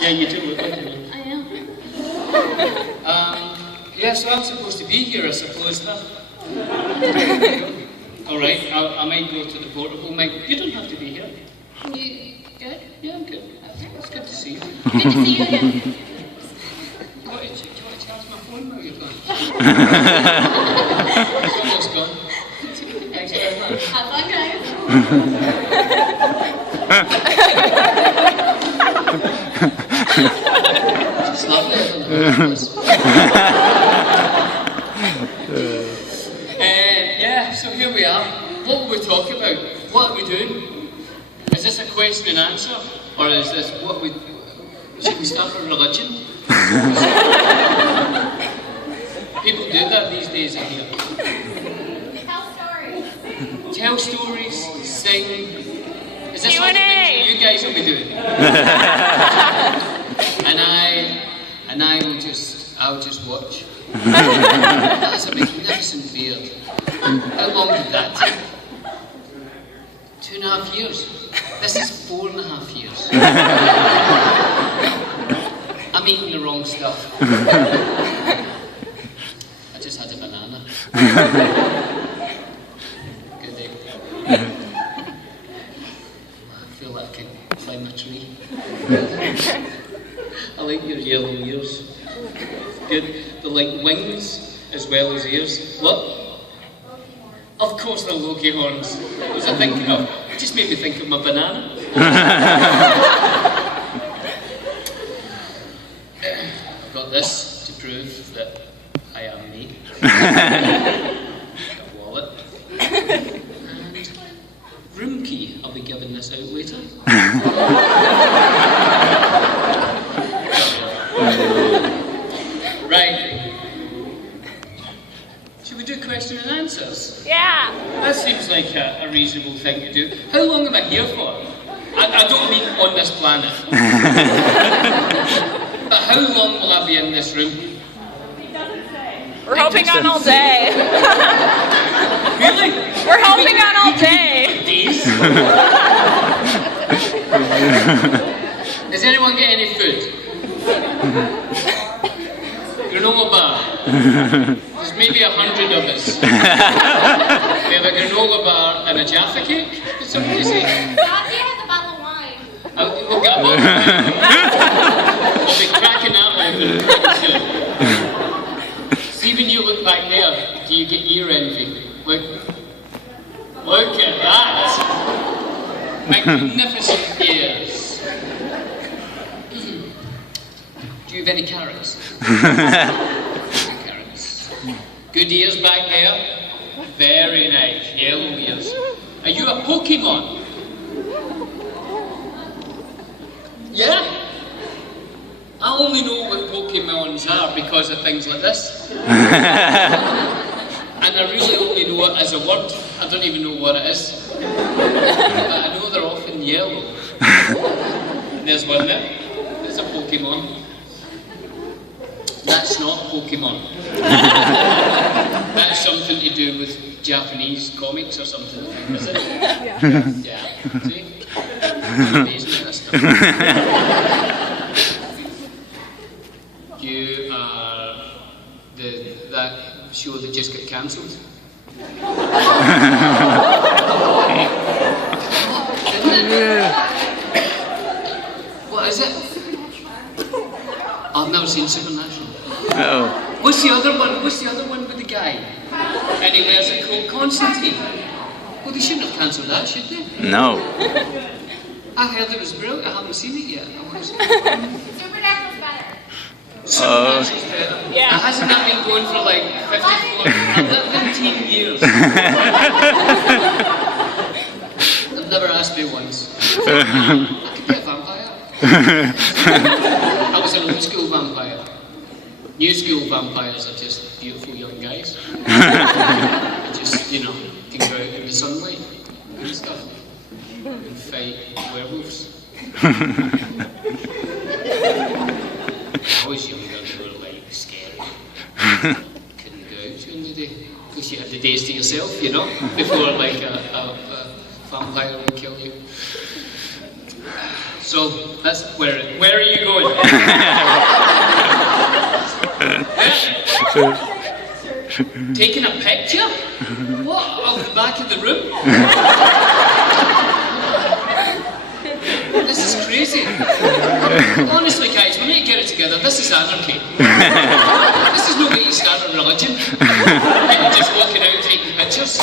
Yeah, you do look like it. I am. Yeah, so I'm supposed to be here, I suppose, huh? Alright, I might go to the portable mic. You don't have to be here. You good? Yeah, I'm good. It's good to see you. Good to see you again. Do you want to charge my phone while you're gone? It's almost gone. Thanks very much. Have fun, guys. It's lovely, isn't it? Yeah, so here we are. What will we talk about? What are we doing? Is this a question and answer? Or is this what we... Should we start a religion? People do that these days, I hear. Tell stories. Tell stories, sing. Is this all the things that you guys will be doing? I'll just watch. That's a magnificent beard. How long did that take? 2.5 years. This is 4.5 years. I'm eating the wrong stuff. I just had a banana. Good day. I feel like I can climb a tree. I like your yellow ears. Good. They're like wings as well as ears. What? Of course they're Loki horns. What was I thinking of? It just made me think of my banana. I've got this to prove that I am me. Got a wallet. And room key. I'll be giving this out later. Right. Should we do question and answers? Yeah. That seems like a reasonable thing to do. How long am I here for? I don't mean on this planet. But how long will I be in this room? It doesn't say. We're hoping on all day. Really? We're hoping on all day. Days? Does anyone get any food? Granola bar. There's maybe 100 of us. We have a granola bar and a Jaffa cake. Did somebody say? Nadia has a bottle of wine. We'll get a bottle of wine. We'll be cracking that open. See, when you look back there, do you get ear envy? Look at that! Magnificent ears. Do you have any carrots? Carrots. Good ears back there. Very nice. Yellow ears. Are you a Pokemon? Yeah? I only know what Pokemons are because of things like this. And I really only know it as a word. I don't even know what it is. But I know they're often yellow. There's one there. There's a Pokemon. That's not Pokemon. That's something to do with Japanese comics or something, I think, is it? Yeah. See? Amazing at this stuff. You are that show that just got cancelled? What is it? I've never seen Supernatural. Oh. What's the other one? What's the other one with the guy? And he wears a coat, Constantine. Well, they shouldn't have cancelled that, should they? No. I heard it was brilliant. I haven't seen it yet. I want to see it. Supernatural's better. Supernatural's better. Yeah. Hasn't that been going for like 15 years? They've never asked me once. I could be a vampire. I was an old school vampire. New school vampires are just beautiful young guys. Just, you know, can go out in the sunlight and stuff and fight werewolves. I was younger, they were like scary. Couldn't go out during the day because you had the days to yourself, you know, before like a vampire would kill you. So that's where are you going? Taking a picture? What? Of the back of the room? This is crazy. Honestly, guys, we need to get it together. This is anarchy. This is no way to start a religion. People just walking out taking pictures.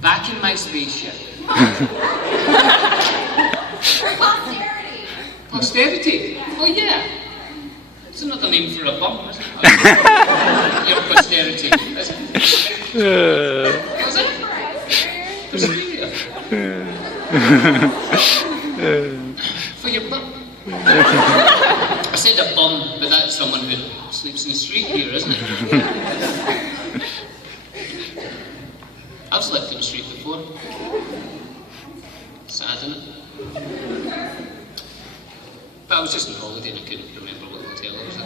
Back in my spaceship. Posterity. Posterity? Oh yeah. It's another name for a bum, isn't it? Your posterity. Is it? Posterior. For your bum. I said a bum, but that's someone who sleeps in the street here, isn't it? I've slept in the street before. Sad, isn't it? But I was just on holiday and I couldn't remember what hotel I was in.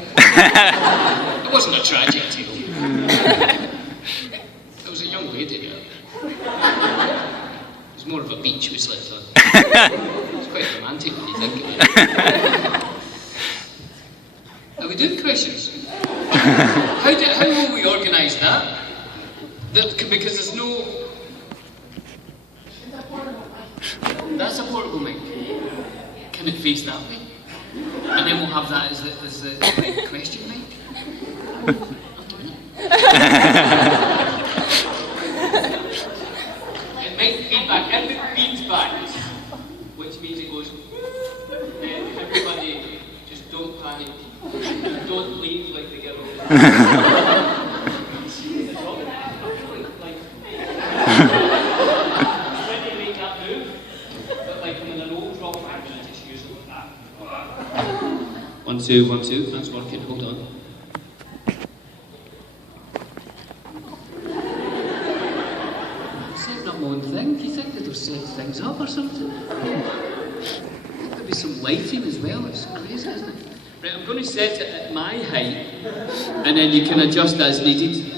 It wasn't a tragic tale. There was a young lady there. It was more of a beach we slept on. It was quite romantic when you think of it. Are we doing questions? How will we organise that? Because there's no... That's a portable mic. Can it face that way? And then we'll have that as the question mic. I'm doing it. It might feedback. If it feeds back, which means it goes, then everybody just don't panic. Don't leave like the girl. One, two, that's working, hold on. I'm setting up my own thing. Do you think that they'll set things up or something? There'll be some lighting as well, it's crazy, isn't it? Right, I'm going to set it at my height, and then you can adjust as needed.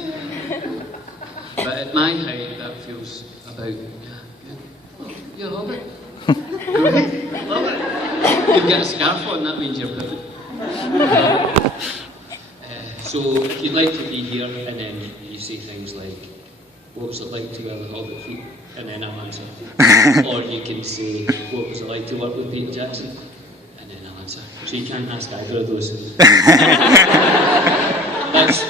But at my height, that feels about, you're a Hobbit. Great, love it. You've got a scarf on, that means you're good. So if you'd like to be here and then you say things like, what was it like to wear the Hobbit feet? And then I'll answer. Or you can say, what was it like to work with Peter Jackson? And then I'll answer. So you can't ask either of those.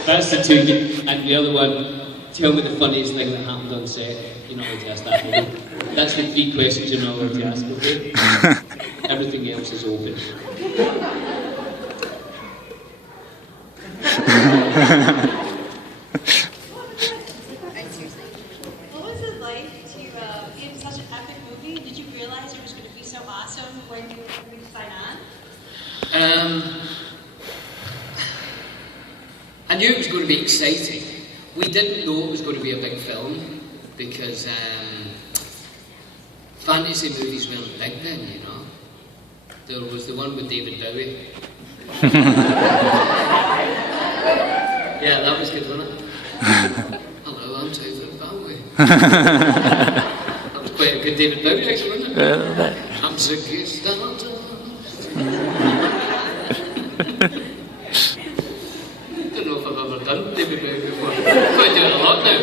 That's the two. And the other one, tell me the funniest thing that happened on set. You're not allowed to ask that one. That's the 3 questions you're not allowed to ask, okay? Everything else is open. What was it like to be in such an epic movie? Did you realize it was going to be so awesome when you were going to sign on? I knew it was going to be exciting. We didn't know it was going to be a big film because fantasy movies weren't big then, you know. There was the one with David Bowie. Yeah, that was good, wasn't it? Hello, I'm David Bowie. That was quite a good David Bowie, actually, wasn't it? I'm Ziggy Stardust. Don't know if I've ever done David Bowie before. I'm quite doing a lot now.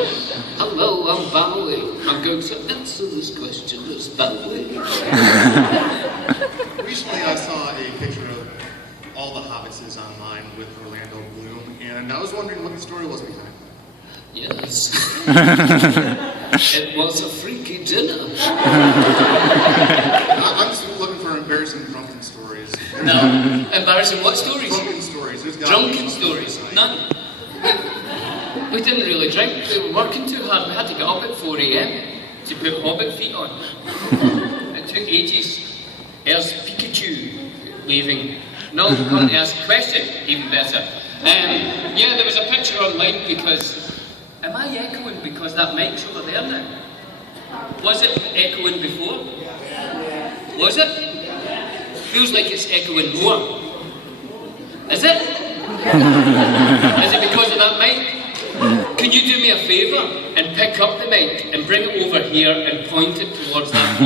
Hello, I'm Bowie. I'm going to answer this question as Bowie. Recently, I saw a picture of all the Hobbitses online with Orlando Bloom, and I was wondering what the story was behind it. Yes. It was a freaky dinner. I'm just looking for embarrassing drunken stories. No. Embarrassing what stories? Drunken stories. There's gotta Drunken be stories. something. None. We didn't really drink. We were working too hard. We had to get up at 4 a.m. to put Hobbit feet on. It took ages. There's Pikachu leaving. No, come to ask a question. Even better. Yeah, there was a picture online because... Am I echoing because that mic's over there now? Was it echoing before? Was it? Feels like it's echoing more. Is it? Is it because of that mic? Can you do me a favour and pick pick up the mic and bring it over here and point it towards that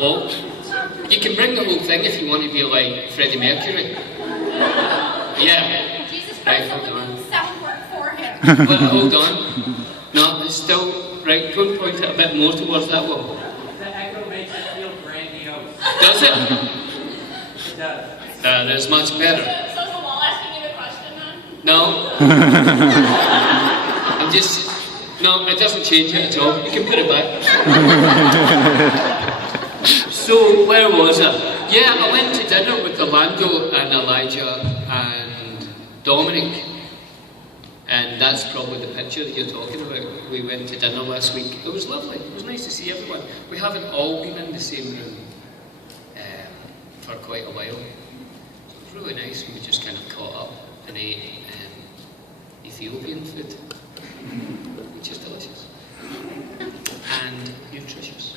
wall. You can bring the whole thing if you want to be like Freddie Mercury. Yeah. Jesus Right, Christ, hold on. sound work for him. Well, hold on. No, it's still right. Point it a bit more towards that wall. The echo makes it feel grandiose. Does it? It does. That's much better. So is the wall asking you a question then? No. I'm just. No, it doesn't change it at all. You can put it back. So, where was I? Yeah, I went to dinner with Orlando and Elijah and Dominic. And that's probably the picture that you're talking about. We went to dinner last week. It was lovely. It was nice to see everyone. We haven't all been in the same room for quite a while. So it was really nice. We just kind of caught up and ate Ethiopian food, which is delicious and nutritious.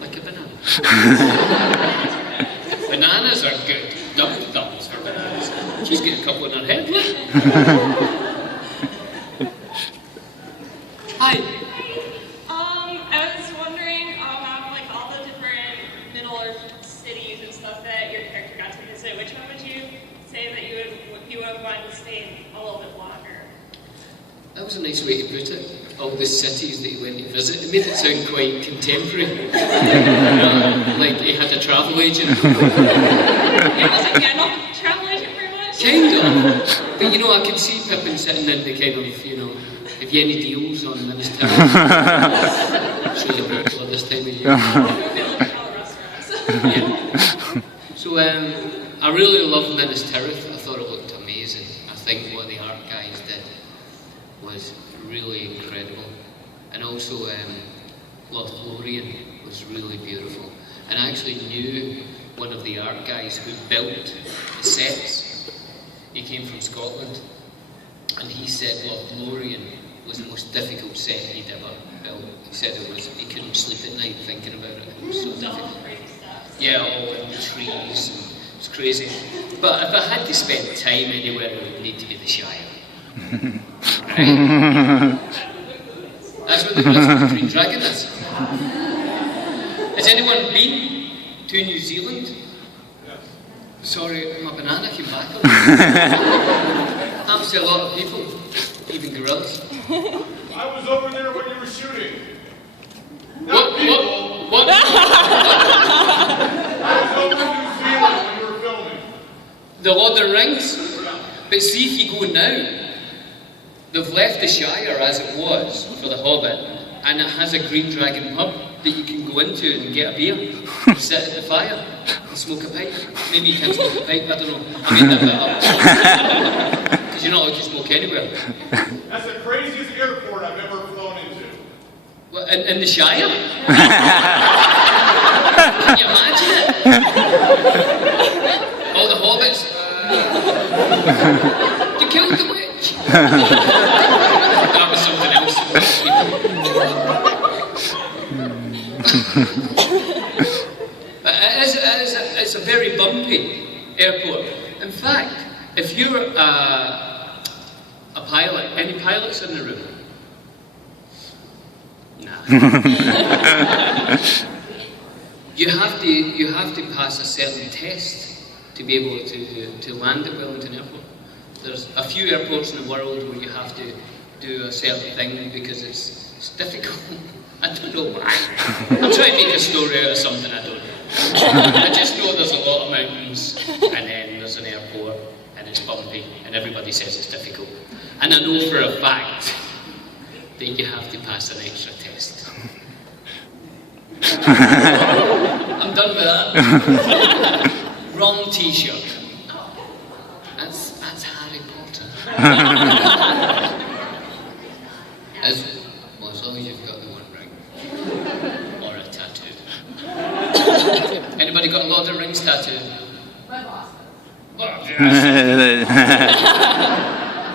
Like a banana. Bananas are good. Double thumbs for bananas. She's got a couple in her head, look. Hi. I was wondering, out of like all the different Middle Earth cities and stuff that your character got to visit, which one would you say that you would have wanted to stay a little bit longer? That was a nice way to put it. All the cities that he went to visit. It made it sound quite contemporary. Like he had a travel agent. It wasn't Gandalf travel agent very much? Kind of. But you know, I could see Pippin sitting in the kind of, you know, have you any deals on Minas Tirith? It's really popular this time of year. Yeah. So I really loved Minas Tirith. I thought it looked amazing. I think what the art guys did was really incredible. And also LOTR was really beautiful. And I actually knew one of the art guys who built the sets. He came from Scotland. And he said LOTR was the most difficult set he'd ever built. He said he couldn't sleep at night thinking about it. It was so difficult. Yeah, all in the trees. And it was crazy. But if I had to spend time anywhere, it would need to be the Shire. Right? That's what the Green Dragon is. Has anyone been to New Zealand? Sorry, my banana came back on me. Happens to a lot of people, even gorillas. I was over there when you were shooting. What? I was over in New Zealand when you were filming. The Lord of the Rings? But see, if you go now, they've left the Shire as it was for the Hobbit, and it has a Green Dragon pub that you can go into and get a beer, and sit at the fire, and smoke a pipe. Maybe you can smoke a pipe, I don't know. I made that bit up. Because you're not allowed to smoke anywhere. That's the craziest airport I've ever flown into. Well, in the Shire? Can you imagine it? All the hobbits. You killed the witch. That was something else. It's a very bumpy airport. In fact, if you're a pilot, any pilots in the room? Nah. You have to pass a certain test to be able to land at Wellington Airport. There's a few airports in the world where you have to do a certain thing because it's difficult. I don't know why. I'm trying to make a story out of something I don't know. I just know there's a lot of mountains and then there's an airport and it's bumpy and everybody says it's difficult. And I know for a fact that you have to pass an extra test. I'm done with that. Wrong t-shirt. That's Harry Potter. As long as you've got the one ring. Or a tattoo. Anybody got a Lord of the Rings tattoo? My boss. Oh, yes.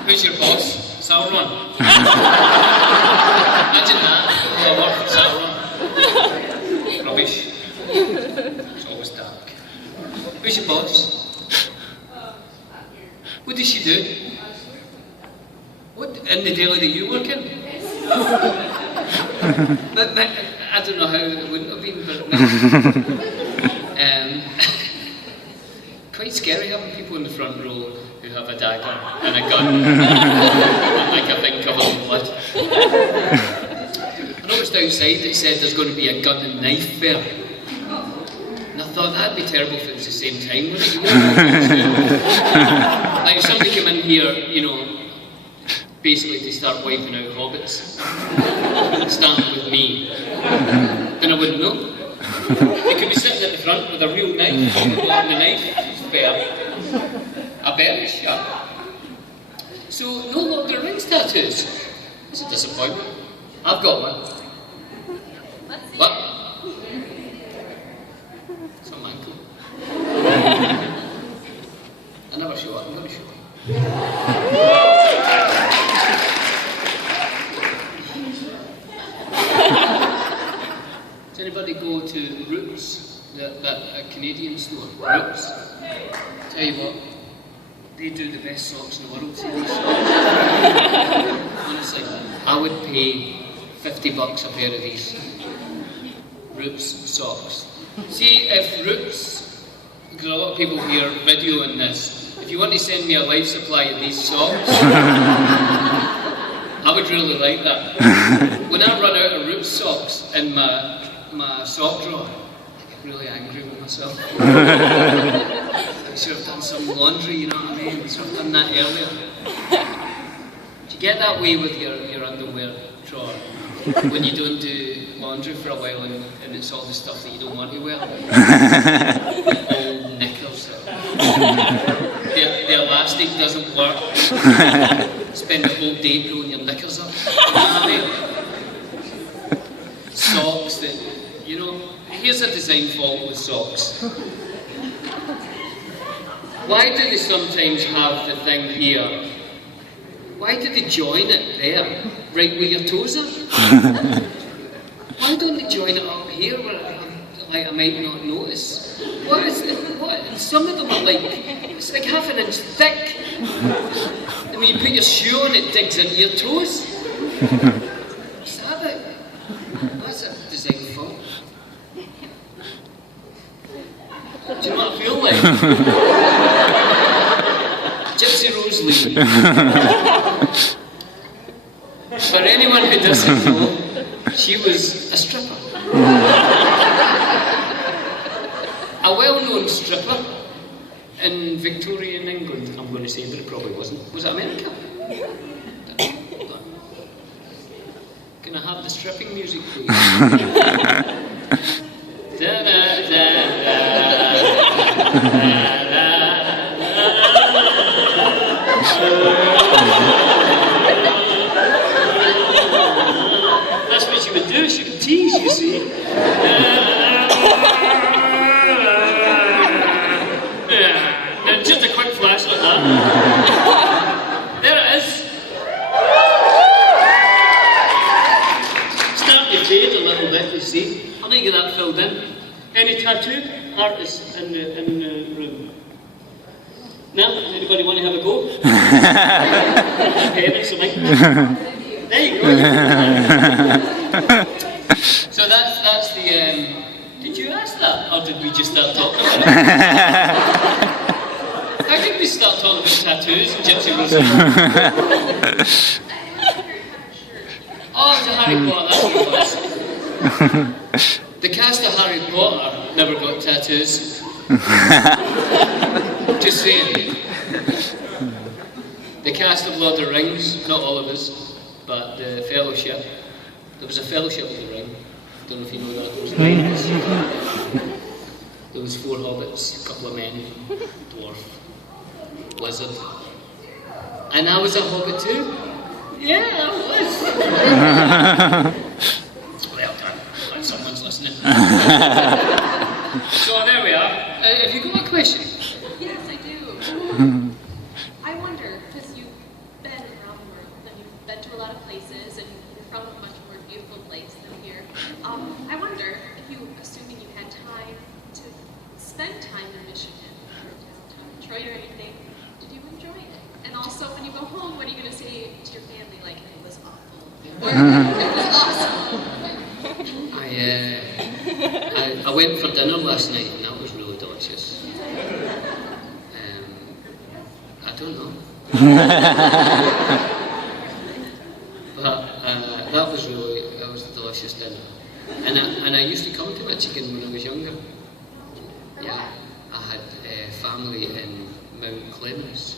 Who's your boss? Sauron. Imagine that. Oh, I work for Sauron. Rubbish. It's always dark. Who's your boss? What does she do? What in the daily that you work in? But I don't know how it wouldn't have been, but quite scary having people in the front row who have a dagger and a gun and like a thing covered in blood. I noticed outside it said there's going to be a gun and knife fair. And I thought that'd be terrible if it was the same time, wouldn't it? Like if somebody came in here, you know, basically to start wiping out hobbits, starting with me, then I wouldn't know. They could be sitting at the front with a real knife, and the knife is fair. I bet it's sharp. So, no Lord of the Rings tattoos. It's a disappointment. I've got one. What? It's on my ankle. I never show it, I'm going to show it. Does anybody go to Roots, that Canadian store? Roots? Tell you what, they do the best socks in the world. See these socks? Honestly, I would pay $50 a pair of these Roots socks. See, if Roots, because a lot of people here videoing this, if you want to send me a life supply of these socks, I would really like that. When I run out of Roots socks in my sock drawer, I get really angry with myself. I should have done some laundry, you know what I mean? I should have done that earlier. Do you get that way with your underwear drawer? When you don't do laundry for a while and it's all the stuff that you don't want to wear? Old knickers. The elastic doesn't work. Spend the whole day pulling your knickers up. You know what I mean? Socks that, you know, here's a design fault with socks. Why do they sometimes have the thing here? Why do they join it there, right where your toes are? Why don't they join it up here where I might not notice? What is it? What? Some of them are like, it's like half an inch thick. And when you put your shoe on, it digs into your toes. What's that about? What's a design fault? Do you know what I feel like? Gypsy Rose Lee. For anyone who doesn't know, she was a stripper. A well-known stripper in Victorian England, I'm going to say, but it probably wasn't. Was it America? Can I have the stripping music, please? Da, da, da, da, That's what she would do, she would tease, you see. And just a quick flash like that. There it is. Start to fade a little bit, you see. I'll need to get that filled in. Any tattoo artists in the room? No? Anybody want to have a go? Okay, there's something. There you go. So that's the. Did you ask that, or did we just start talking about it? How did we start talking about tattoos and Gypsy Rose? Oh, it's a Harry Potter. That's what it was. The cast of Harry Potter never got tattoos. Just saying. The cast of Lord of the Rings, not all of us, but the Fellowship. There was a Fellowship of the Ring. I don't know if you know that. There was 9 of us. There was 4 hobbits, a couple of men, dwarf, lizard. And I was a hobbit too. Yeah, I was. Well done. Glad someone's listening. So there we are. Have you got a question? Yes, I do. I wonder, because you've been around the world and you've been to a lot of places and you're from a much more beautiful place than here. I wonder if you, assuming you had time to spend time in Michigan or downtown Detroit or anything, did you enjoy it? And also, when you go home, what are you going to say to your family? Like, it was awful. Or Yeah. I went for dinner last night and that was really delicious. I don't know. But that was a delicious dinner. And I used to come to Michigan when I was younger. Yeah. I had family in Mount Clemens.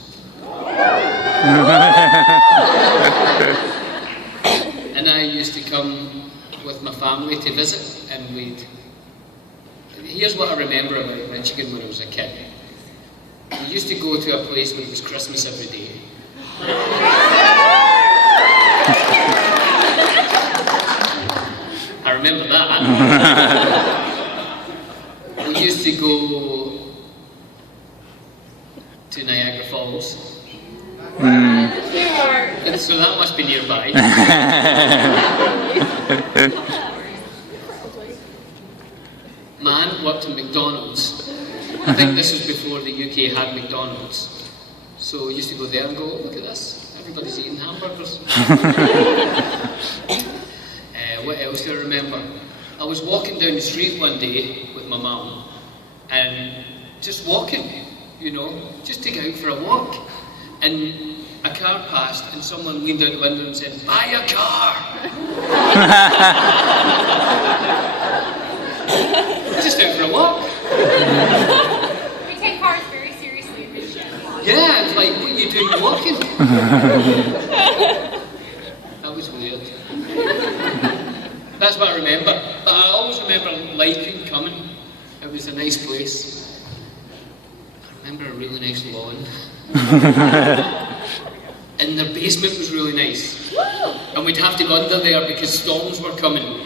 And I used to come with my family to visit, and here's what I remember about Michigan when I was a kid. We used to go to a place where it was Christmas every day. I remember that. We used to go to Niagara Falls. So that must be nearby. My aunt worked in McDonald's. I think this was before the UK had McDonald's. So we used to go there and go, oh, look at this, everybody's eating hamburgers. What else do I remember? I was walking down the street one day with my mum, and just walking, just to go out for a walk. And a car passed and someone leaned out the window and said, buy a car! Just out for a walk. We take cars very seriously in this show. Yeah, it's like, what are you doing walking? That was weird. That's what I remember. But I always remember liking coming. It was a nice place. I remember a really nice lawn. And their basement was really nice. And we'd have to go under there because storms were coming.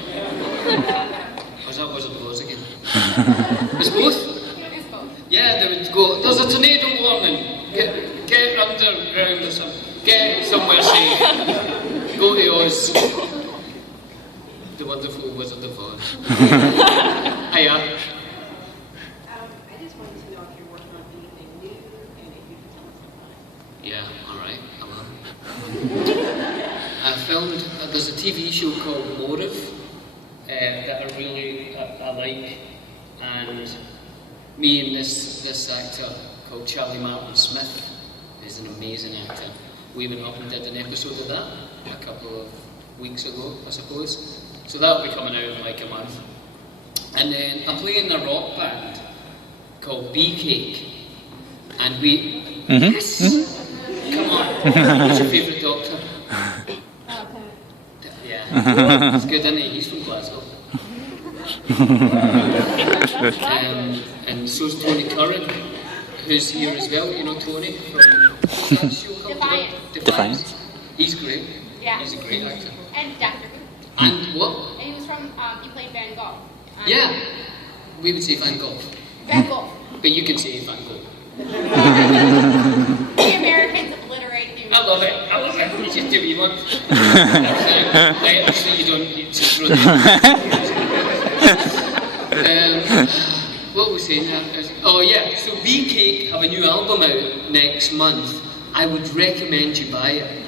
That wasn't those again. It's both? It's both. Yeah, they would go, there's a tornado warning. Get underground or something. Get somewhere safe. Go to Oz. The wonderful Wizard of Oz. Hiya. I just wanted to know if you're working on anything new and if you can tell us about it. Yeah, alright, I will. I filmed, there's a TV show called Motive that I like, and me and this actor called Charlie Martin Smith is an amazing actor. We went up and did an episode of that a couple of weeks ago, I suppose. So that'll be coming out in like a month. And then I'm playing a rock band called Bee Cake. And we... Yes! Come on. Who's your favourite Doctor? Yeah. It's good, isn't he? He's from Glasgow. And so's Tony Curran, who's here as well. You know Tony from what's that show called? Defiance. He's great. Yeah. He's a great actor. And Doctor Who. And what? And he was from, he played Van Gogh. Yeah. We would say Van Gogh. Van Gogh. But you can say Van Gogh. The Americans obliterate the I love it. You just do what you want. Actually, you don't need to throw what was I saying? Oh yeah, so Bee Cake have a new album out next month. I would recommend you buy it.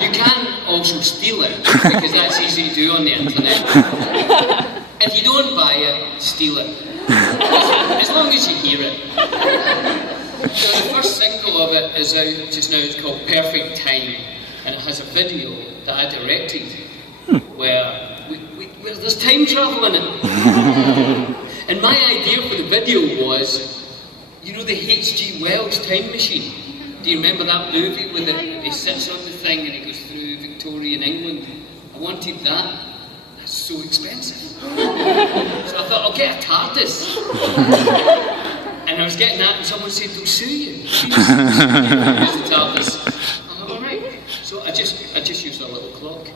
You can also steal it, because that's easy to do on the internet. If you don't buy it, steal it. As long as you hear it. So the first single of it is out just now. It's called Perfect Time, and it has a video that I directed where there's time travel in it. And my idea for the video was, you know, the H.G. Wells time machine. Do you remember that movie where he sits on the thing and he goes through Victorian England? I wanted that. That's so expensive. So I thought, I'll get a TARDIS. And I was getting that, and someone said, they'll sue you. Use the TARDIS. I'm like, all right. So I just used a little clock.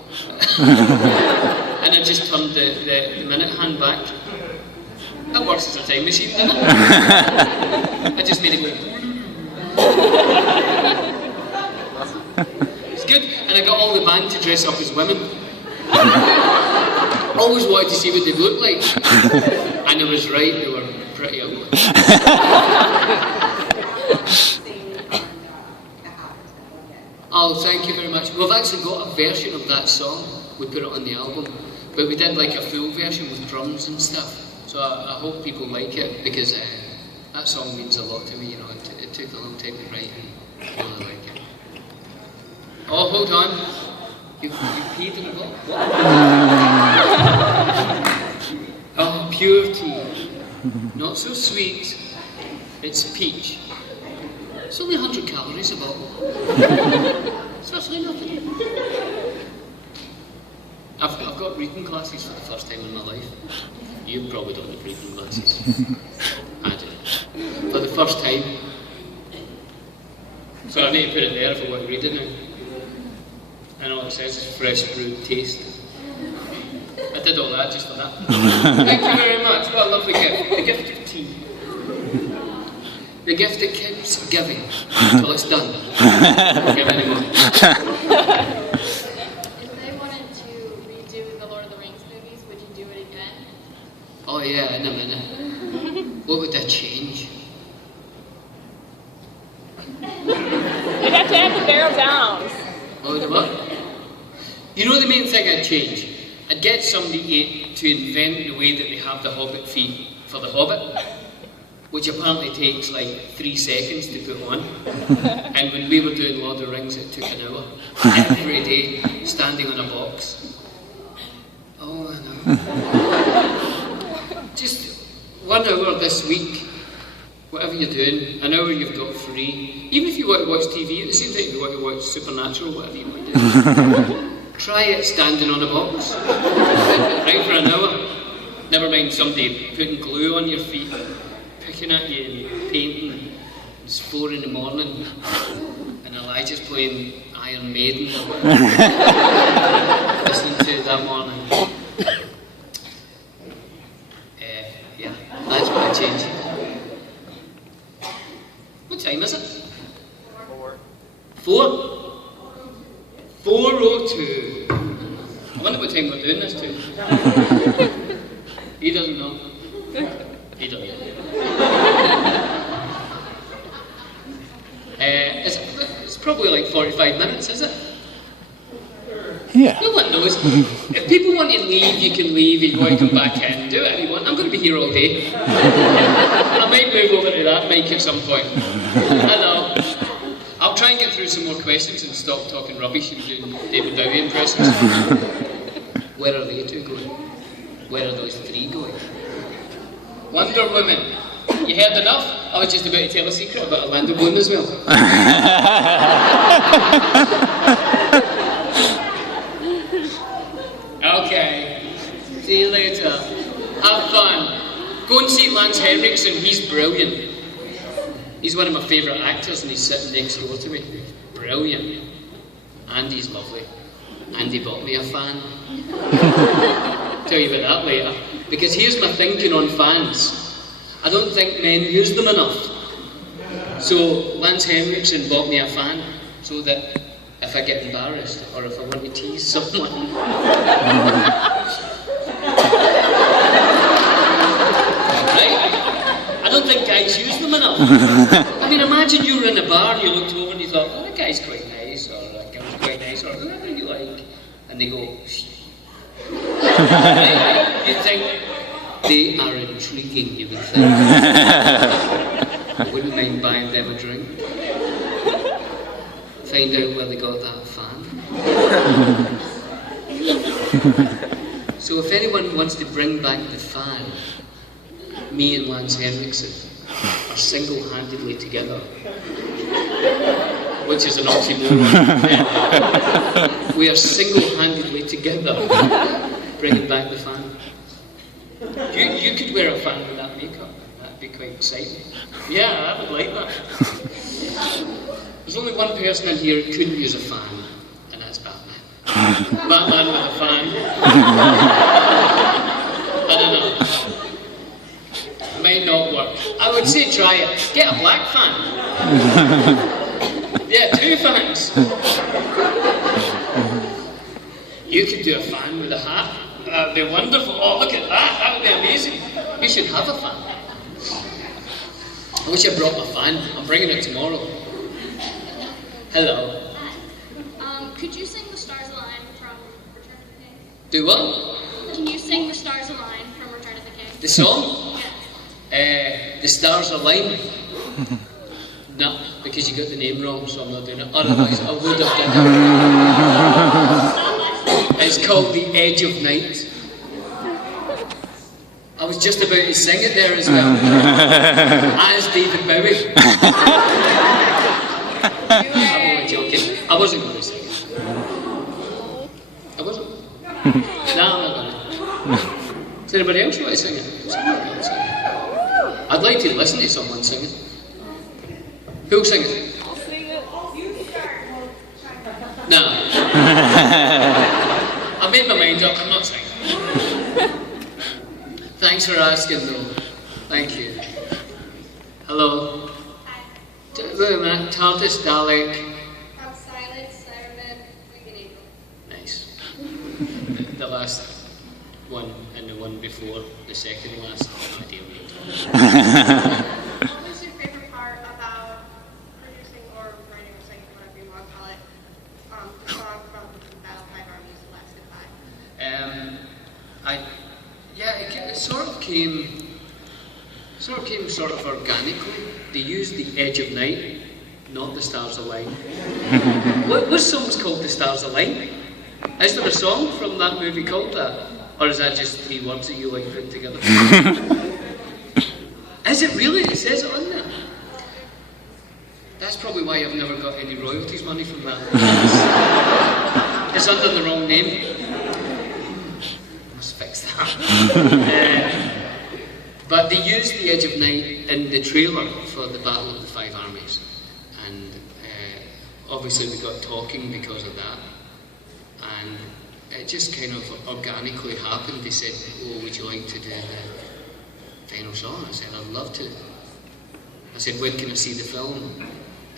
And I just turned the minute hand back. That works as a time machine, doesn't it? I just made it go. It's good. And I got all the band to dress up as women. Always wanted to see what they looked like. And I was right, they were pretty ugly. Oh, thank you very much. We've actually got a version of that song. We put it on the album. But we did like a full version with drums and stuff. So I hope people like it, because that song means a lot to me, you know. It took a long time to write, and I really like it. Oh, hold on. You paid them what? Oh, pure tea. Not so sweet. It's peach. It's only 100 calories a bottle. It's actually nothing. I've got reading glasses for the first time in my life. You probably don't have reading glasses. I do. For the first time. So I need to put it there if I want to read it now. And all it says is fresh brewed taste. I did all that just for that. Thank you very much. What a lovely gift. The gift of tea. The gift that keeps giving until it's done. Give any more. If they wanted to redo the Lord of the Rings movies, would you do it again? Oh yeah, in a minute. What would that change? You'd have to add the barrel downs. Oh, the what? You know the main thing I'd change? I'd get somebody to invent the way that they have the Hobbit feet for the Hobbit, which apparently takes like 3 seconds to put on. And when we were doing Lord of the Rings, it took an hour. Every day, standing on a box. Oh, I know. Just 1 hour this week, whatever you're doing, an hour you've got free. Even if you want to watch TV, at the same time if you want to watch Supernatural, whatever you want to do. Try it standing on a box. Right for an hour. Never mind somebody putting glue on your feet, picking at you and painting. It's 4 in the morning and Elijah's playing Iron Maiden or whatever. Listening to it that morning. Yeah, that's what I change. What time is it? 4? 4:02. I wonder what time we're doing this to. He doesn't know. He doesn't know. It's probably like 45 minutes, is it? Yeah. No one knows. If people want to leave, you can leave. If you want to come back in, do whatever you want. I'm going to be here all day. I might move over to that mic at some point. Hello. I'll try and get through some more questions and stop talking rubbish and doing David Bowie impressions. Where are they 2 going? Where are those 3 going? Wonder Woman. You heard enough? I was just about to tell a secret about Orlando Bloom as well. Okay. See you later. Have fun. Go and see Lance Henriksen. He's brilliant. He's one of my favourite actors and he's sitting next door to me. Brilliant. Andy's lovely. Andy bought me a fan. Tell you about that later. Because here's my thinking on fans. I don't think men use them enough. So Lance Henriksen bought me a fan so that if I get embarrassed or if I want to tease someone. Right? I don't think guys use them enough. I mean, imagine you were in a bar and you looked over and you thought, oh, that guy's quite nice, or that girl's quite nice, or whoever you like. And they go, shh. Right? You think they are intriguing, you would think. I wouldn't mind buying them a drink. Find out where they got that fan. So if anyone wants to bring back the fan, me and Lance Henriksen are single-handedly together, which is an oxymoron. We are single-handedly together bringing back the fan. You could wear a fan with that makeup. That'd be quite exciting. Yeah, I would like that. There's only one person in here who couldn't use a fan, and that's Batman. Batman with a fan. I don't know. Might not work. I would say try it. Get a black fan. Yeah, 2 fans. You could do a fan with a hat. That'd be wonderful. Oh, look at that. That would be amazing. You should have a fan. I wish I brought my fan. I'm bringing it tomorrow. Hello. Could you sing The Stars Align from Return to the King? Do what? The song? The Stars Align. No, because you got the name wrong, so I'm not doing it. Otherwise, I would have done it. It's called The Edge of Night. I was just about to sing it there as well. As David Bowie. I'm only joking. I wasn't going to sing it. I wasn't. No, I'm not going to. Does anybody else want to sing it? Someone can sing it. I'd like to listen to someone sing it. Who'll sing it? I'll sing it. You start. No. I made my mind up, I'm not singing. Thanks for asking though. Thank you. Hello. Hi. Look at that, TARDIS, Dalek. I'm Silent, Cyberman, Winged Eagle. Nice. The last one and the one before the second last. No idea what you're talking about. What was your favorite part about producing or writing or singing, whatever you want to call it, the song from the Battle Five Armies, The Last Goodbye? It sort of came sort of organically. They used The Edge of Night, not The Stars Align. What song's called The Stars Align? Is there a song from that movie called that? Or is that just 3 words that you like put together? Is it really? It says it on there. That's probably why I've never got any royalties money from that. It's under the wrong name. Must fix that. But they used The Edge of Night in the trailer for the Battle of the Five Armies. And obviously we got talking because of that. And it just kind of organically happened. They said, "Oh, would you like to do the final song?" I said, "I'd love to." I said, "When can I see the film?"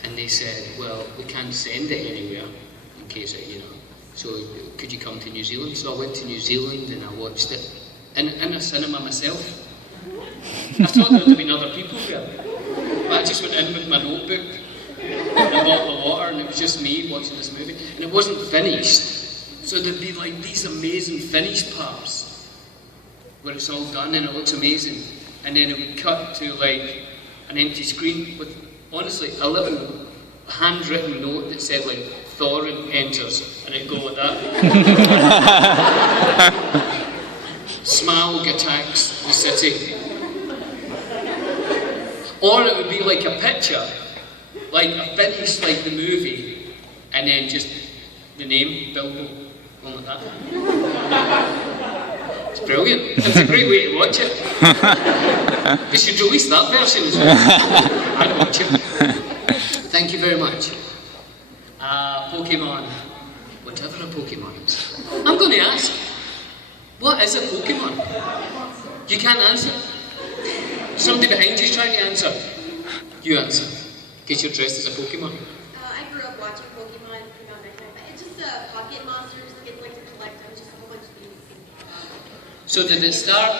And they said, "Well, we can't send it anywhere in case it, so could you come to New Zealand?" So I went to New Zealand and I watched it in a cinema myself. I thought there would have been other people there. But I just went in with my notebook and a bottle of water and it was just me watching this movie. And it wasn't finished. So there'd be like these amazing finished parts where it's all done and it looks amazing. And then it would cut to like an empty screen with, honestly, a little handwritten note that said like, "Thorin enters," and it'd go like that. "Smaug attacks the city." Or it would be like a picture, like a finish like the movie, and then just the name, Bilbo, going like that. It's brilliant. It's a great way to watch it. They should release that version as well. I'd watch it. Thank you very much. Pokemon. Whatever a Pokemon is. I'm going to ask, what is a Pokemon? You can't answer. Somebody behind you is trying to answer. You answer. In case you're dressed as a Pokemon. I grew up watching Pokemon, it's just pocket monsters that get like to collect them, just a whole bunch of these. So did it start,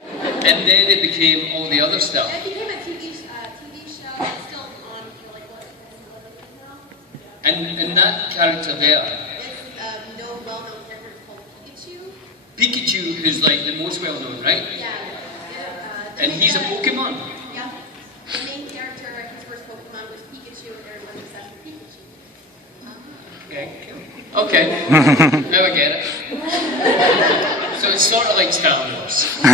and then it became all the other stuff? It became a TV show, it's still on for like what, 11 years now? And that character there, It's no well-known character called Pikachu. Pikachu, who's like the most well-known, right? Yeah. And he's a Pokemon. Yeah. The main character, his first Pokemon was Pikachu, and everyone's obsessed with Pikachu. Okay. Now I get it. So it's sort of like Star Wars. My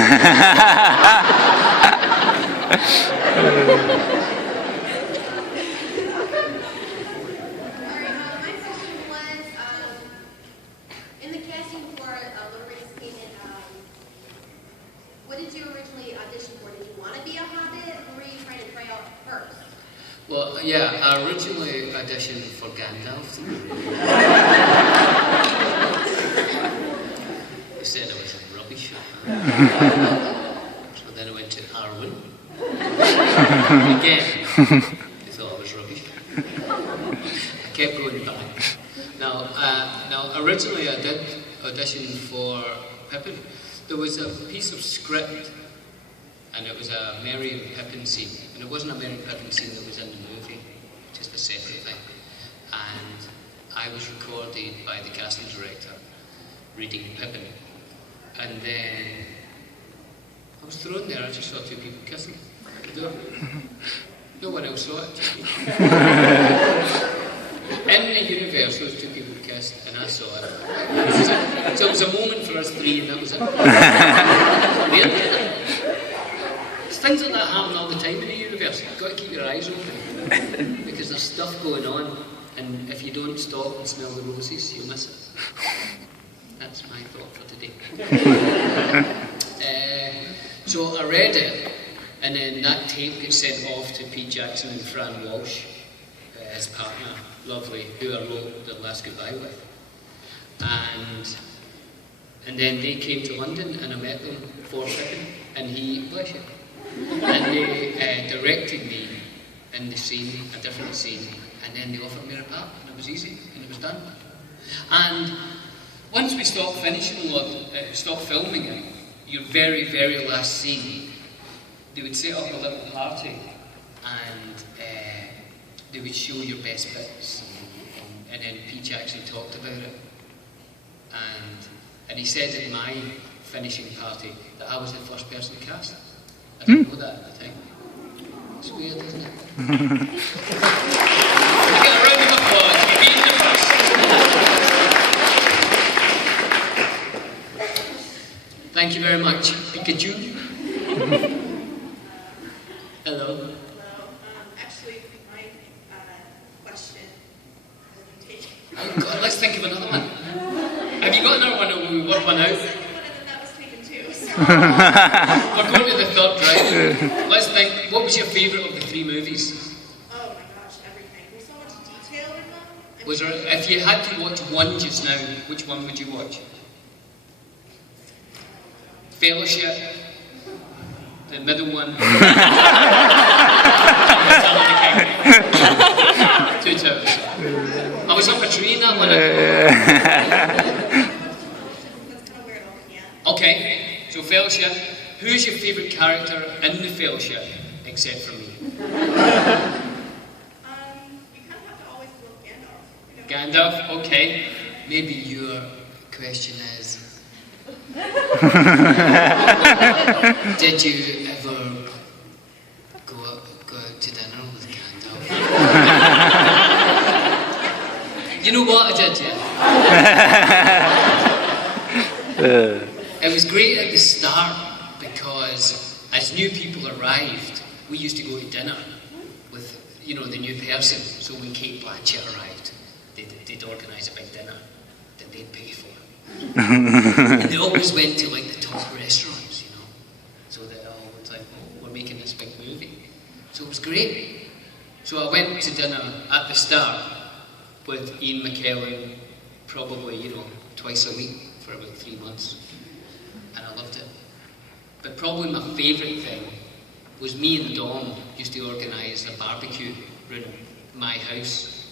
question was, in the casting for Lord Rings Painted, what did you originally audition for? Did you want to be a Hobbit, or were you trying to try out first? Well, yeah, I originally auditioned for Gandalf. They said I was rubbish. So then I went to Arwen. Again, they thought I was rubbish. I kept going back. Now, originally I did audition for Pippin. There was a piece of script, and it was a Merry and Pippin scene. And it wasn't a Merry and Pippin scene that was in the movie, just a separate thing. And I was recorded by the casting director reading Pippin. And then, was thrown there, I just saw two people kissing at the door. No one else saw it, just me. In the universe, those two people kissed, and I saw it. So it was a moment for us three, and that was it. Weird, isn't it? Things like that happen all the time in the universe. You've got to keep your eyes open, because there's stuff going on, and if you don't stop and smell the roses, you'll miss it. That's my thought for today. So I read it, and then that tape gets sent off to Pete Jackson and Fran Walsh, his partner, lovely, who I wrote The Last Goodbye with. And then they came to London, and I met them for a second, and bless you, and they directed me in the scene, a different scene, and then they offered me a part, and it was easy, and it was done. And once we stopped filming it, your very, very last scene, they would set up a little party, and they would show your best bits, and then Pete Jackson talked about it, and he said at my finishing party that I was the first person cast. I didn't know that at the time. It's weird, isn't it? Get a round of applause for being the first. Thank you very much, Pikachu. Hello. Hello. Actually, my question has been taken. Oh God, let's think of another one. Have you got another one, or will we work one out? The second one, and then that was taken too. So. We're going to the third round. Let's think. What was your favourite of the three movies? Oh my gosh, everything. There's so much detail in them. Was there? If you had to watch one just now, which one would you watch? Fellowship. The middle one. Two Towers. I was up a tree in that one. That's kind of weird. Yeah. Okay, so Fellowship. Who's your favourite character in the Fellowship, except for me? You kind of have to always look Gandalf. Gandalf, okay. Maybe your question is, did you ever go out to dinner with Gandalf? You know what, I did, yeah. It was great at the start because as new people arrived, we used to go to dinner with, the new person. So when Kate Blanchett arrived, they'd organise a big dinner that they'd pay for. And they always went to like the top restaurants, so they all was like, oh, we're making this big movie. So it was great. So I went to dinner at the start with Ian McKellen, probably, twice a week for about 3 months. And I loved it. But probably my favourite thing was me and Dom used to organise a barbecue around my house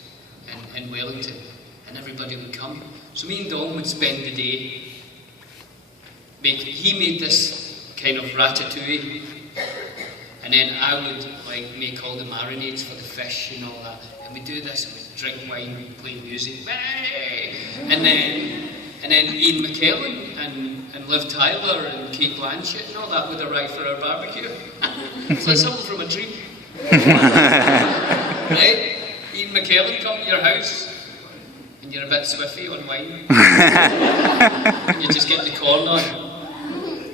in Wellington, and everybody would come. So me and Dom would spend the day, he made this kind of ratatouille, and then I would make all the marinades for the fish and all that, and we'd do this, and we'd drink wine, we'd play music, and then Ian McKellen and Liv Tyler and Kate Blanchett and all that would arrive for our barbecue. It's like something from a dream. Right? Ian McKellen come to your house and you're a bit swiffy on wine. And you just get the corn on.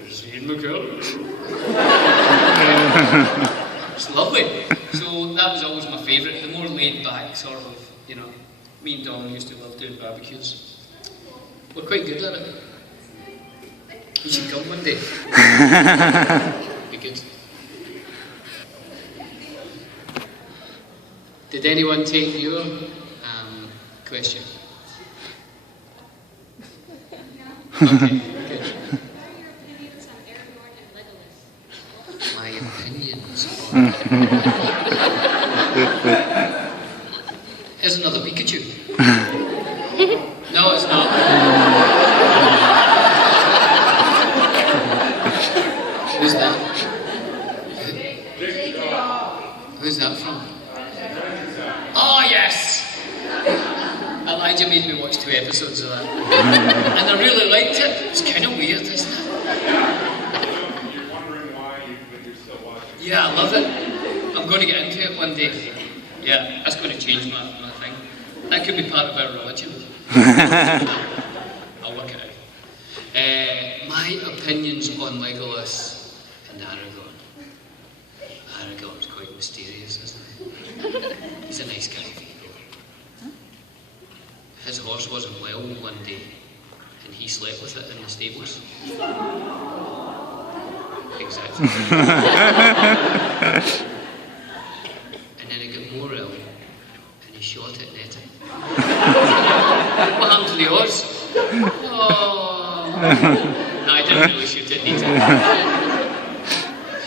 There's Ian McKellen. It's lovely. So that was always my favourite. The more laid back sort of, me and Dom used to love doing barbecues. We're quite good at it. You should come one day. Be good. Did anyone take your question? Okay, good. What are your opinions on Aragorn and Legolas? My opinions on... Here's another Pikachu. No, it's not. Who's that? Who's that from? Oh, yes! Elijah made me watch 2 episodes of that. And I really liked it. It's kind of weird, isn't it? You're wondering Yeah, I love it. I'm going to get into it one day. Yeah, that's going to change my thing. That could be part of our religion. I'll work it out. My opinions on Legolas and Aragorn. Aragorn's quite mysterious, isn't he? He's a nice guy. His horse wasn't well one day, and he slept with it in the stables. Exactly. And then it got more ill, and he shot it netting. What happened to the horse? Oh. No, I didn't really shoot it netting.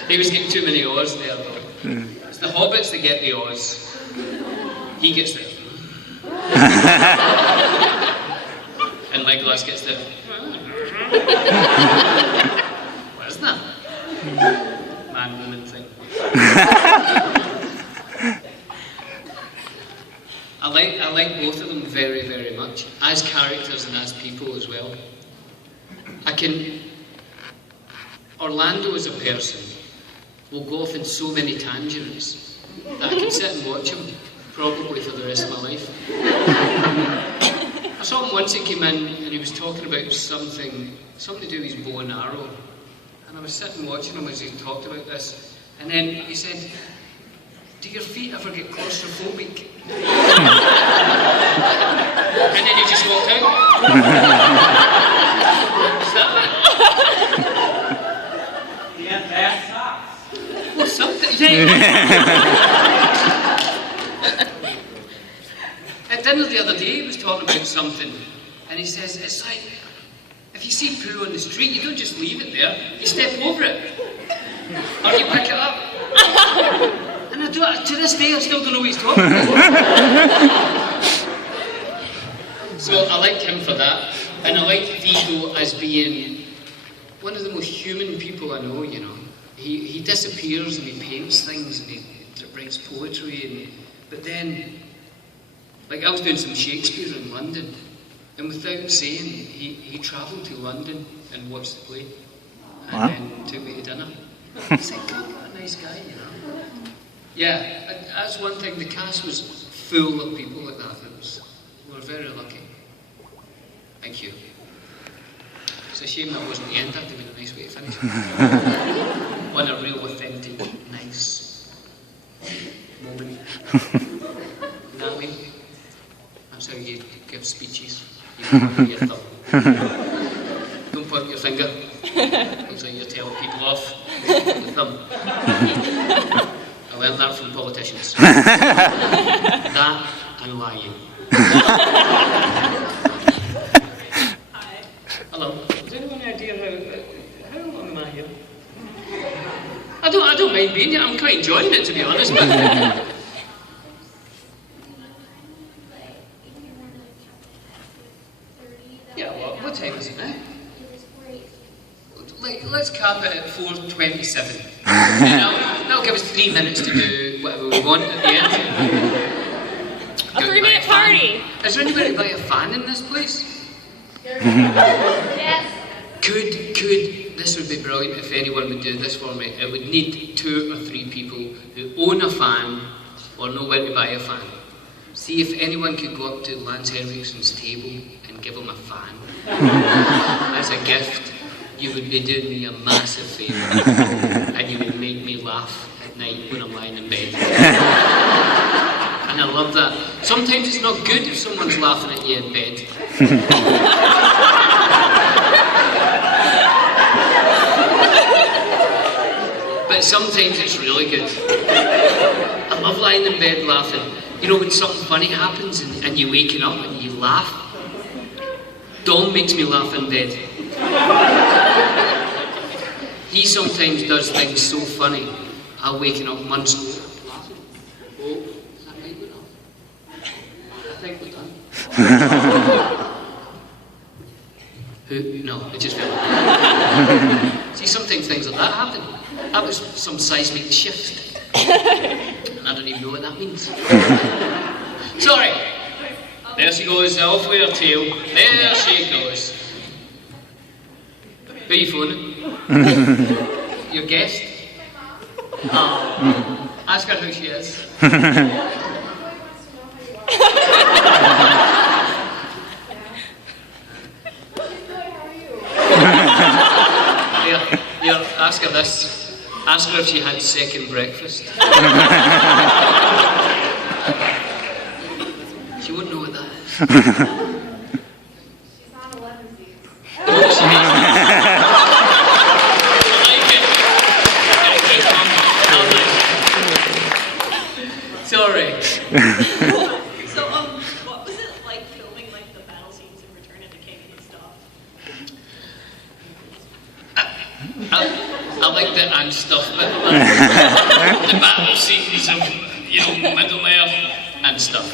He was getting too many oars there, though. It's the hobbits that get the oars. He gets the... and Legolas gets the... What is that? Man-woman thing. I like both of them very, very much. As characters and as people as well. Orlando as a person will go off in so many tangents that I can sit and watch him probably for the rest of my life. I saw him once, he came in and he was talking about something to do with his bow and arrow. And I was sitting watching him as he talked about this. And then he said, "Do your feet ever get claustrophobic?" And then he just walked out. Is that it? He had bad socks. Well, something. At dinner the other day, he was talking about something, and he says, it's like, if you see poo on the street, you don't just leave it there, you step over it. Or you pick it up. And to this day, I still don't know what he's talking about. So I like him for that, and I like Vigo as being one of the most human people I know, you know. He disappears and he paints things and he writes poetry, but then, like I was doing some Shakespeare in London, and without saying, he travelled to London and watched the play, and then took me to dinner. I said, God, what a nice guy, you know. Yeah, that's one thing, the cast was full of people like that. We were very lucky. Thank you. It's a shame that wasn't the end, that would have been a nice way to finish. One a real authentic, nice moment. Natalie, that's how you give speeches. You point your thumb. Don't point your finger. Looks like you're telling people off with your thumb. I learned that from politicians. That and lying. Hi. Hello. Does anyone have any idea how long am I here? I don't mind being here. I'm quite enjoying it, to be honest. But yeah, what time is it now? Let's cap it at 4:27. That'll give us 3 minutes to do whatever we want at the end. A 3-minute party. Is there anybody buy a fan in this place? Yes. Could this would be brilliant if anyone would do this for me. It would need 2 or 3 people who own a fan or know where to buy a fan. See if anyone could go up to Lance Henriksen's table and give him a fan as a gift. You would be doing me a massive favour, and you would make me laugh at night when I'm lying in bed. And I love that. Sometimes it's not good if someone's laughing at you in bed. But sometimes it's really good. I love lying in bed laughing. You know, when something funny happens and you're waking up and you laugh. Dom makes me laugh in bed. He sometimes does things so funny, I'm waking up months later laughing. Oh, is that right? We're done. I think we're done. Who? No, it just fell. See, sometimes things like that happen. That was some seismic shift. And I don't even know what that means. Sorry. There she goes, off with her tail. There she goes. Who are you phoning? Your guest? Ask her who she is. Here, ask her this. Ask her if she had second breakfast. She wouldn't know what that is. She's on 11 seats. Sorry. So, what was it like filming like the battle scenes in Return of the King and stuff? I like the and stuff, but the battle scenes of, Middle Earth and stuff.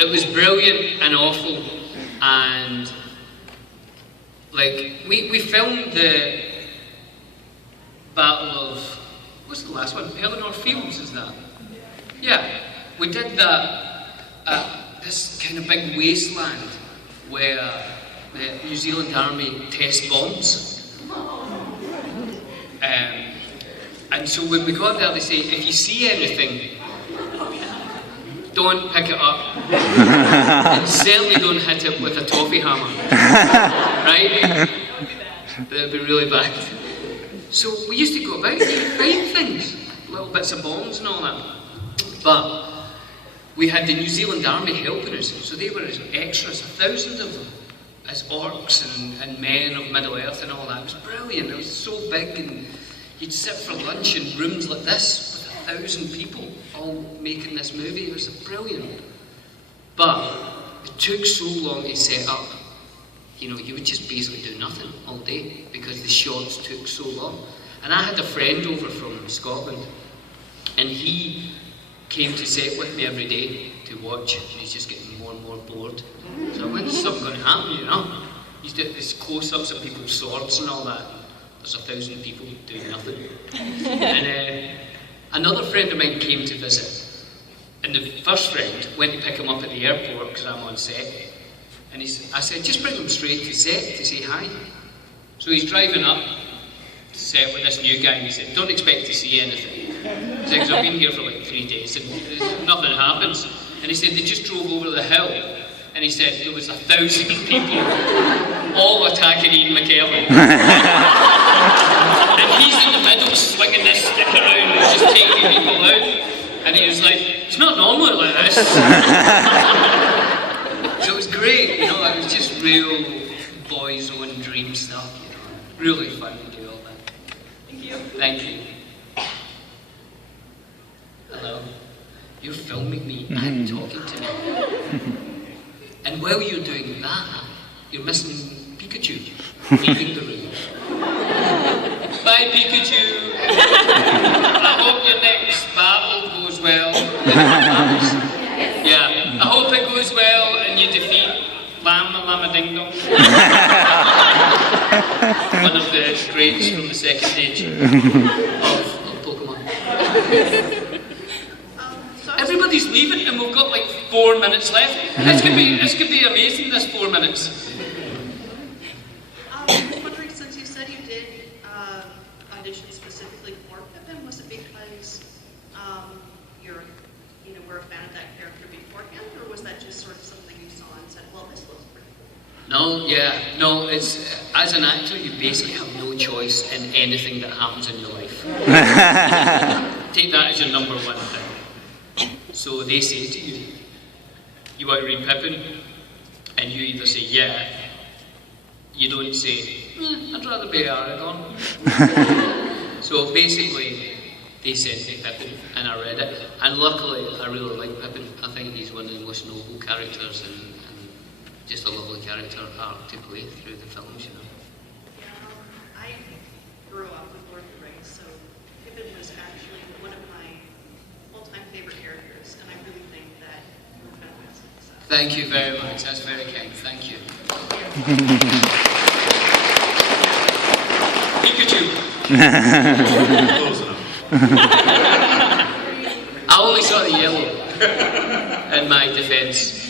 It was brilliant and awful, and like we filmed the Battle of, what's the last one? Eleanor Fields, is that? Yeah, we did that at this kind of big wasteland where the New Zealand Army test bombs. And so when we got there, they say, if you see anything, don't pick it up. And certainly don't hit it with a toffee hammer. Right? That would be really bad. So we used to go about and find things, little bits of bombs and all that. But we had the New Zealand Army helping us, so they were as extras, 1,000 of them, as orcs and men of Middle Earth and all that. It was brilliant. It was so big, and you'd sit for lunch in rooms like this with 1,000 people all making this movie. It was brilliant. But it took so long to set up. You would just basically do nothing all day because the shots took so long. And I had a friend over from Scotland, and he came to set with me every day to watch, and he's just getting more and more bored. So when's something going to happen, You did these close-ups of people's swords and all that. There's 1,000 people doing nothing. And another friend of mine came to visit, and the first friend went to pick him up at the airport because I'm on set. And I said, just bring him straight to set to say hi. So he's driving up to set with this new guy, and he said, don't expect to see anything. He said, because I've been here for like 3 days and nothing happens. And he said, they just drove over the hill. And he said, there was 1,000 people all attacking Ian McKellen. And he's in the middle swinging this stick around and just taking people out. And he was like, it's not normally like this. So it was great, it was just real boys' own dream stuff, Really fun to do all that. Thank you. Thank you. Hello. You're filming me and talking to me. And while you're doing that, you're missing Pikachu leaving the room. Bye, Pikachu. I hope your next battle goes well. Yeah, I hope it goes well and you defeat Lama Ding Dong. One of the greats from the second age of Pokemon. Everybody's leaving and we've got like 4 minutes left. This could be amazing, this 4 minutes. I was wondering, since you said you did audition specifically for Pippin, was it because you were a fan of that character beforehand, or was that just sort of something you saw and said, well, this looks pretty cool? No, it's as an actor you basically have no choice in anything that happens in your life. Take that as your number one thing. So they say to you, you want to read Pippin? And you either say yeah, you don't say, I'd rather be Aragorn. So basically, they sent me Pippin and I read it. And luckily, I really like Pippin. I think he's one of the most noble characters and just a lovely character arc to play through the films, Yeah, I grew up with Lord of the Rings, so Pippin was actually one of my all-time favorite characters, and I really think that you were fantastic. So. Thank you very much. That's very kind. Thank you. Pikachu. Close enough. I only saw the yellow in my defense.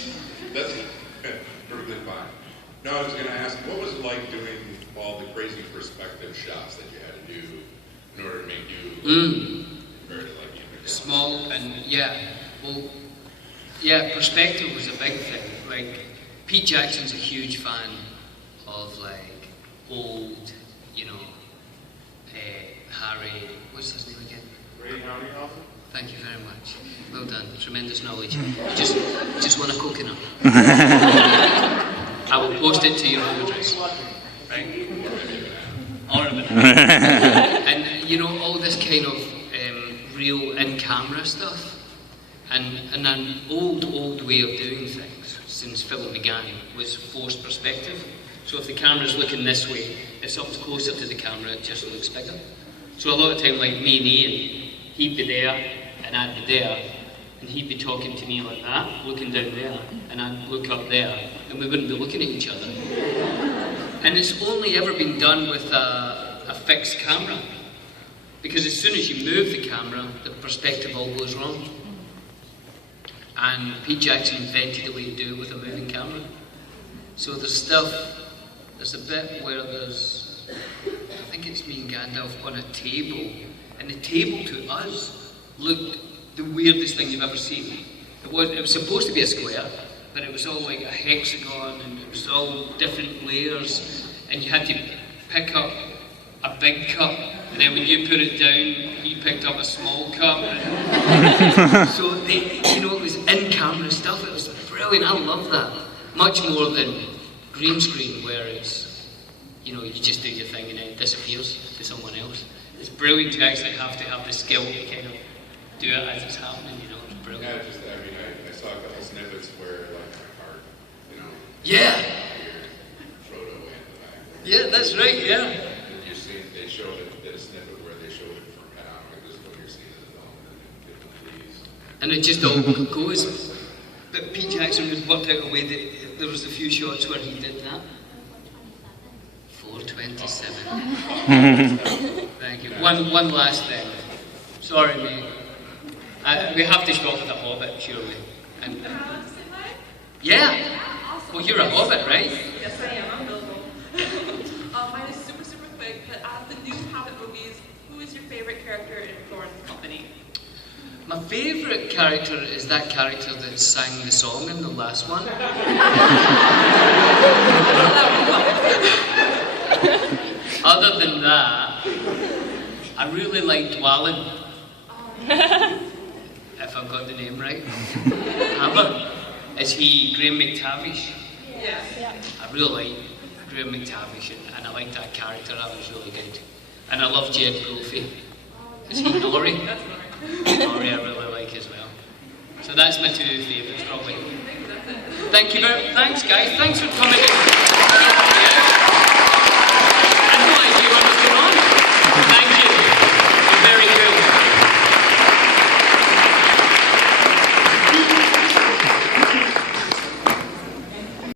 That's perfectly fine. No, I was going to ask, what was it like doing all the crazy perspective shots that you had to do in order to make you compared to like Indiana Jones. Small and well, perspective was a big thing. Like Pete Jackson's a huge fan of like old, Harry. What's his name again? Ray Harryhausen? Thank you very much. Well done. Tremendous knowledge. You just want a coconut. I will post it to your home address. Right? Or a banana. And all this kind of real in-camera stuff. And an old way of doing things since film began was forced perspective. So if the camera's looking this way, it's up closer to the camera, it just looks bigger. So a lot of time, like me and Ian, he'd be there and I'd be there, and he'd be talking to me like that, looking down there, and I'd look up there, and we wouldn't be looking at each other. And it's only ever been done with a fixed camera, because as soon as you move the camera, the perspective all goes wrong. And Pete Jackson invented a way to do it with a moving camera. So there's a bit where I think it's me and Gandalf on a table, and the table to us looked the weirdest thing you've ever seen. It was supposed to be a square, but it was all like a hexagon, and it was all different layers, and you had to pick up a big cup, and then when you put it down, he picked up a small cup. So it was in-camera stuff. It was brilliant. I love that. Much more than green screen, where it's you just do your thing and then it disappears to someone else. It's brilliant to actually have the skill to kind of do it as it's happening. It's brilliant. Yeah, I saw a couple snippets where like my heart, Yeah. Frodo in the back. Yeah, that's right. Yeah. And they showed it, did a snippet where they showed it from head on, like this is what you're seeing in the film, and then different trees. And it just all goes. But Pete Jackson had worked out a way that there was a few shots where he did that. 4:27. Thank you. One last thing. Sorry, mate. We have to stop with the Hobbit, surely. And, yeah. Well, you're a Hobbit, right? Yes, I am. I'm Bilbo. Mine is super quick, but out of the new Hobbit movies, who is your favorite character in Thorin's company? My favourite character is that character that sang the song in the last one. Other than that, I really liked Dwalin. If I've got the name right. Hammer. Is he Graham McTavish? Yes. I really like Graham McTavish, and I like that character. That was really good. And I love Jed Brophy. Is he Nori? That's Nori I really like as well. So that's my two favourites probably. Thanks guys, thanks for coming in.